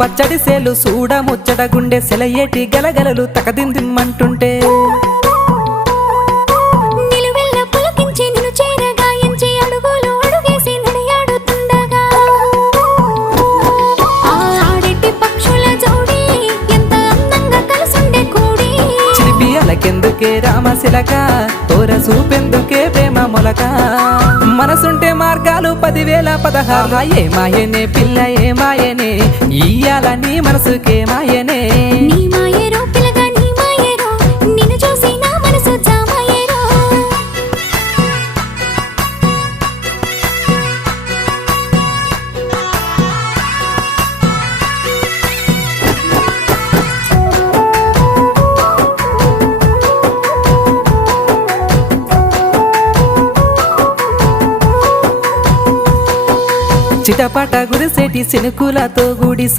పచ్చడి సేలు సూడ ముచ్చట గుండె సెలయేటి గలగలలు తకదిందిమ్మంటుంటే నిలువెల్ల పులకించి నిన్ను చేరగాయించి అడుగులు అడుగేసి నడియాడుతుండగా ఆడెట్టి పక్షుల జోడి ఎంత అందంగా కలుసుండే కూడి చిలిపియలకెందుకే రామశిలక తోర చూపెందుకే ప్రేమ మొలక మనసుంటే మార్గాలు 10,016 ఏమాయనే పిల్ల ఏమాయనే ఇయ్యాల నీ మనసుకే మాయనే నీ మాయేరో పిల్లగా నీ మాయేరో నిన్ను చూసి నా మనసు జామాయేరో చిటపట గురిసేటి సినుకులతో గుడి